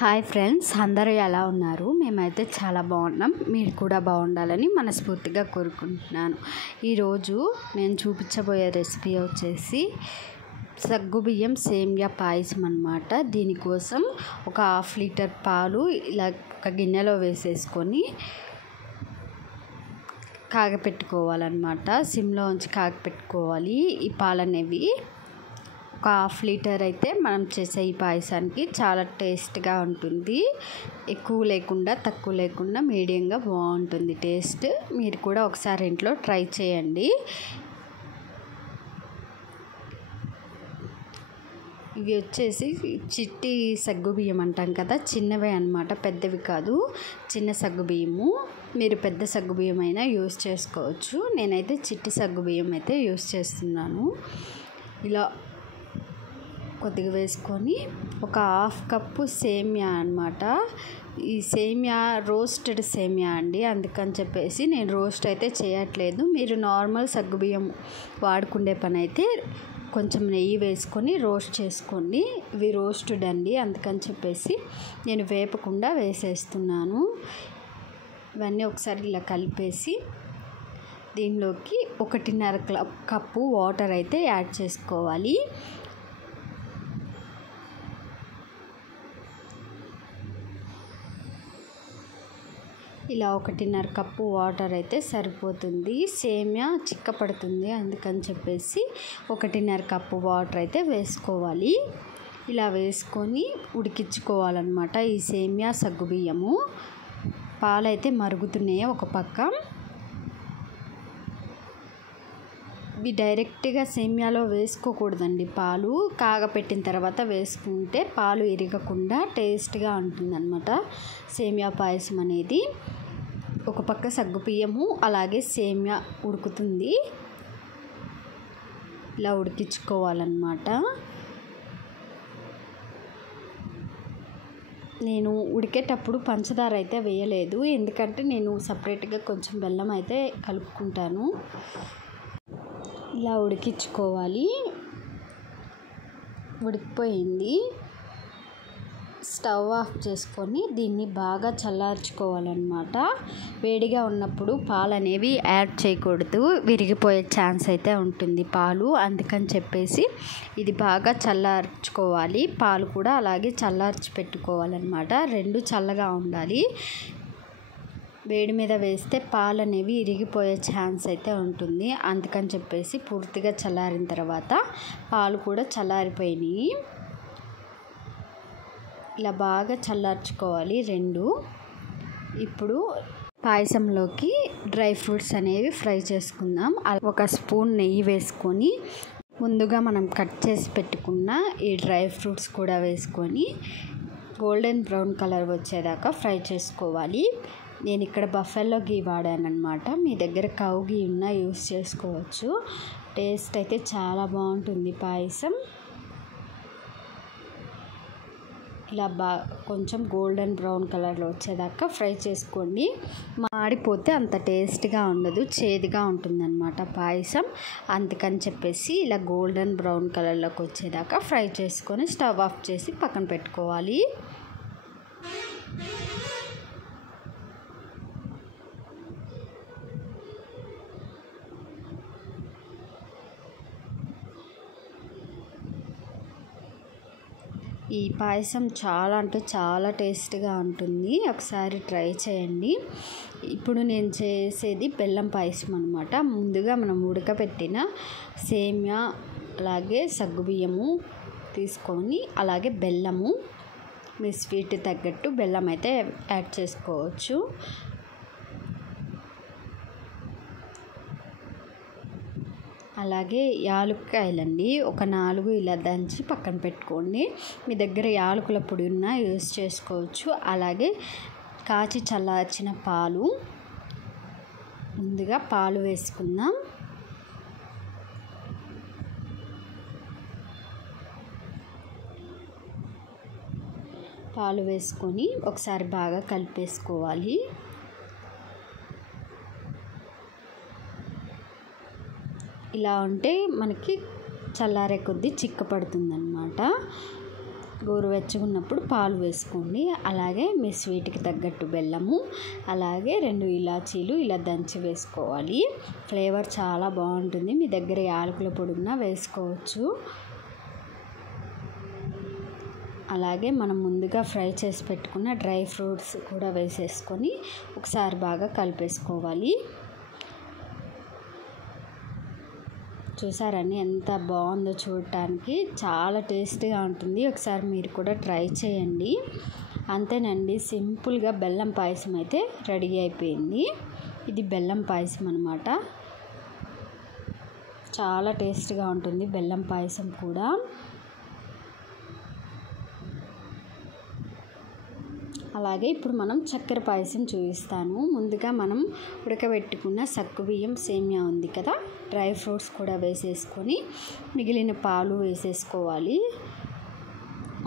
Hi friends, అందరూ ఎలా ఉన్నారు? మేమైతే చాలా బాగున్నాం. మీరు కూడా బాగుండాలని మనస్ఫూర్తిగా కోరుకుంటున్నాను. ఈరోజు నేను చూపించబోయే రెసిపీ వచ్చేసి సగ్గుబియ్యం సేమియా పాయసం అన్నమాట. దీనికోసం ఒక 1/2 లీటర్ పాలు ఇలా ఒక గిన్నెలో వేసేసుకొని కాగపెట్టుకోవాలన్నమాట. సిమ్లో ఉంచి కాగపెట్టుకోవాలి. ఈ పాలు అనేవి ఒక 1/2 లీటర్ అయితే మనం చేసే ఈ పాయసానికి చాలా టేస్ట్గా ఉంటుంది. ఎక్కువ లేకుండా తక్కువ లేకుండా మీడియంగా బాగుంటుంది టేస్ట్. మీరు కూడా ఒకసారి ఇంట్లో ట్రై చేయండి. ఇవి వచ్చేసి చిట్టి సగ్గుబియ్యం అంటాం కదా, చిన్నవే అన్నమాట, పెద్దవి కాదు. చిన్న సగ్గుబియ్యము. మీరు పెద్ద సగ్గుబియ్యం అయినా యూస్ చేసుకోవచ్చు. నేనైతే చిట్టి సగ్గుబియ్యం అయితే యూస్ చేస్తున్నాను. ఇలా కొద్దిగా వేసుకొని ఒక 1/2 కప్పు సేమియా అన్నమాట. ఈ సేమియా రోస్టెడ్ సేమియా అండి, అందుకని చెప్పేసి నేను రోస్ట్ అయితే చేయట్లేదు. మీరు నార్మల్ సగ్గుబియ్యం వాడుకునే పని అయితే కొంచెం నెయ్యి వేసుకొని రోస్ట్ చేసుకోండి. ఇవి రోస్టెడ్ అండి, అందుకని చెప్పేసి నేను వేపకుండా వేసేస్తున్నాను. ఇవన్నీ ఒకసారి ఇలా కలిపేసి దీనిలోకి 1.5 కప్పు వాటర్ అయితే యాడ్ చేసుకోవాలి. ఇలా 1.5 కప్పు వాటర్ అయితే సరిపోతుంది. సేమియా చిక్కపడుతుంది, అందుకని చెప్పేసి 1.5 కప్పు వాటర్ అయితే వేసుకోవాలి. ఇలా వేసుకొని ఉడికించుకోవాలన్నమాట. ఈ సేమియా సగ్గుబియ్యము పాలైతే మరుగుతున్నాయి ఒక పక్క. ఇవి డైరెక్ట్గా సేమియాలో వేసుకోకూడదండి. పాలు కాగపెట్టిన తర్వాత వేసుకుంటే పాలు ఇరగకుండా టేస్ట్గా ఉంటుందన్నమాట సేమియా పాయసం అనేది. ఒక పక్క సగ్గుబియ్యము అలాగే సేమియా ఉడుకుతుంది. ఇలా ఉడికించుకోవాలన్నమాట. నేను ఉడికేటప్పుడు పంచదార అయితే వేయలేదు, ఎందుకంటే నేను సపరేట్గా కొంచెం బెల్లం అయితే కలుపుకుంటాను. ఇలా ఉడికించుకోవాలి. ఉడికిపోయింది. స్టవ్ ఆఫ్ చేసుకొని దీన్ని బాగా చల్లార్చుకోవాలన్నమాట. వేడిగా ఉన్నప్పుడు పాలు అనేవి యాడ్ చేయకూడదు, విరిగిపోయే ఛాన్స్ అయితే ఉంటుంది పాలు. అందుకని చెప్పేసి ఇది బాగా చల్లార్చుకోవాలి. పాలు కూడా అలాగే చల్లార్చి పెట్టుకోవాలన్నమాట. రెండు చల్లగా ఉండాలి. వేడి మీద వేస్తే పాలు అనేవి ఇరిగిపోయే ఛాన్స్ అయితే ఉంటుంది. అందుకని చెప్పేసి పూర్తిగా చల్లారిన తర్వాత పాలు కూడా చల్లారిపోయినాయి. ఇలా బాగా చల్లార్చుకోవాలి రెండు. ఇప్పుడు పాయసంలోకి డ్రై ఫ్రూట్స్ అనేవి ఫ్రై చేసుకుందాం. ఒక స్పూన్ నెయ్యి వేసుకొని ముందుగా మనం కట్ చేసి పెట్టుకున్న ఈ డ్రై ఫ్రూట్స్ కూడా వేసుకొని గోల్డెన్ బ్రౌన్ కలర్ వచ్చేదాకా ఫ్రై చేసుకోవాలి. నేను ఇక్కడ బఫెల్లో గీ వాడానన్నమాట. మీ దగ్గర కౌ గీ ఉన్నా యూస్ చేసుకోవచ్చు. టేస్ట్ అయితే చాలా బాగుంటుంది పాయసం. ఇలా కొంచెం గోల్డెన్ బ్రౌన్ కలర్లో వచ్చేదాకా ఫ్రై చేసుకోండి. మాడిపోతే అంత టేస్ట్గా ఉండదు, చేదుగా ఉంటుందన్నమాట పాయసం. అందుకని చెప్పేసి ఇలా గోల్డెన్ బ్రౌన్ కలర్లోకి వచ్చేదాకా ఫ్రై చేసుకొని స్టవ్ ఆఫ్ చేసి పక్కన పెట్టుకోవాలి. ఈ పాయసం చాలా అంటే చాలా టేస్ట్గా ఉంటుంది. ఒకసారి ట్రై చేయండి. ఇప్పుడు నేను చేసేది బెల్లం పాయసం అన్నమాట. ముందుగా మనం ఉడకబెట్టిన సేమియా అలాగే సగ్గుబియ్యము తీసుకొని అలాగే బెల్లము, మీ స్వీట్ తగ్గట్టు బెల్లం అయితే యాడ్ చేసుకోవచ్చు. అలాగే యాలక్కాయలండి, ఒక 4 ఇలా దంచి పక్కన పెట్టుకోండి. మీ దగ్గర యాలకుల పొడి ఉన్నా యూస్ చేసుకోవచ్చు. అలాగే కాచి చల్లార్చిన పాలు, ముందుగా పాలు వేసుకుందాం. పాలు వేసుకొని ఒకసారి బాగా కలిపేసుకోవాలి. ఇలా ఉంటే మనకి చల్లారే కొద్దీ చిక్కపడుతుందన్నమాట. గోరువెచ్చగా ఉన్నప్పుడు పాలు వేసుకోండి. అలాగే మీ స్వీట్కి తగ్గట్టు బెల్లము, అలాగే 2 ఇలాచీలు ఇలా దంచి వేసుకోవాలి. ఫ్లేవర్ చాలా బాగుంటుంది. మీ దగ్గర యాలకుల పొడి ఉన్నా వేసుకోవచ్చు. అలాగే మనం ముందుగా ఫ్రై చేసి పెట్టుకున్న డ్రై ఫ్రూట్స్ కూడా వేసేసుకొని ఒకసారి బాగా కలిపేసుకోవాలి. చూసారని ఎంత బాగుందో చూడటానికి, చాలా టేస్టీగా ఉంటుంది. ఒకసారి మీరు కూడా ట్రై చేయండి. అంతేనండి, సింపుల్గా బెల్లం పాయసం అయితే రెడీ అయిపోయింది. ఇది బెల్లం పాయసం అన్నమాట. చాలా టేస్టీగా ఉంటుంది బెల్లం పాయసం కూడా. అలాగే ఇప్పుడు మనం చక్కెర పాయసం చూపిస్తాను. ముందుగా మనం ఉడకబెట్టుకున్న సగ్గుబియ్యం సేమియా ఉంది కదా, డ్రై ఫ్రూట్స్ కూడా వేసేసుకొని మిగిలిన పాలు వేసేసుకోవాలి.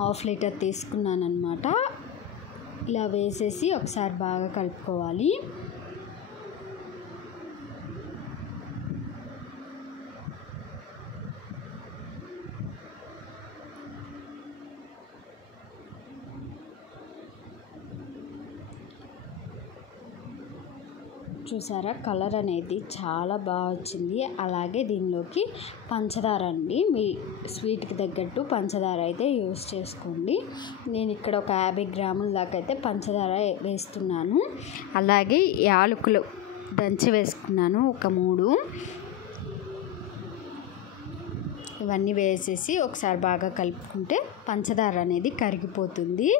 1/2 లీటర్ తీసుకున్నాను అన్నమాట. ఇలా వేసేసి ఒకసారి బాగా కలుపుకోవాలి. చూసారా, కలర్ అనేది చాలా బాగా వచ్చింది. అలాగే దీనిలోకి పంచదార అండి, మీ స్వీట్కి తగ్గట్టు పంచదార అయితే యూస్ చేసుకోండి. నేను ఇక్కడ ఒక 50 గ్రాముల దాకా అయితే పంచదార వేస్తున్నాను. అలాగే యాలకులు దంచి వేసుకున్నాను ఒక 3. ఇవన్నీ వేసేసి ఒకసారి బాగా కలుపుకుంటే పంచదార అనేది కరిగిపోతుంది.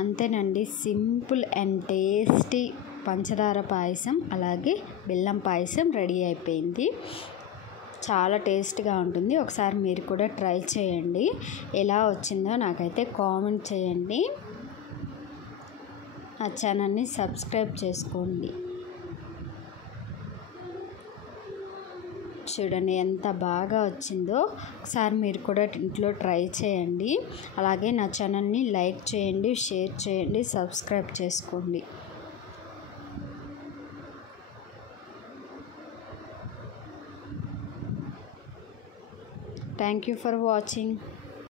అంతేనండి, సింపుల్ అండ్ టేస్టీ పంచదార పాయసం అలాగే బెల్లం పాయసం రెడీ అయిపోయింది. చాలా టేస్ట్గా ఉంటుంది. ఒకసారి మీరు కూడా ట్రై చేయండి. ఎలా వచ్చిందో నాకైతే కామెంట్ చేయండి. నా ఛానల్ని సబ్స్క్రైబ్ చేసుకోండి. చూడండి ఎంత బాగా వచ్చిందో. ఒకసారి మీరు కూడా ఇంట్లో ట్రై చేయండి. అలాగే నా ఛానల్ని లైక్ చేయండి, షేర్ చేయండి, సబ్స్క్రైబ్ చేసుకోండి. Thank you for watching.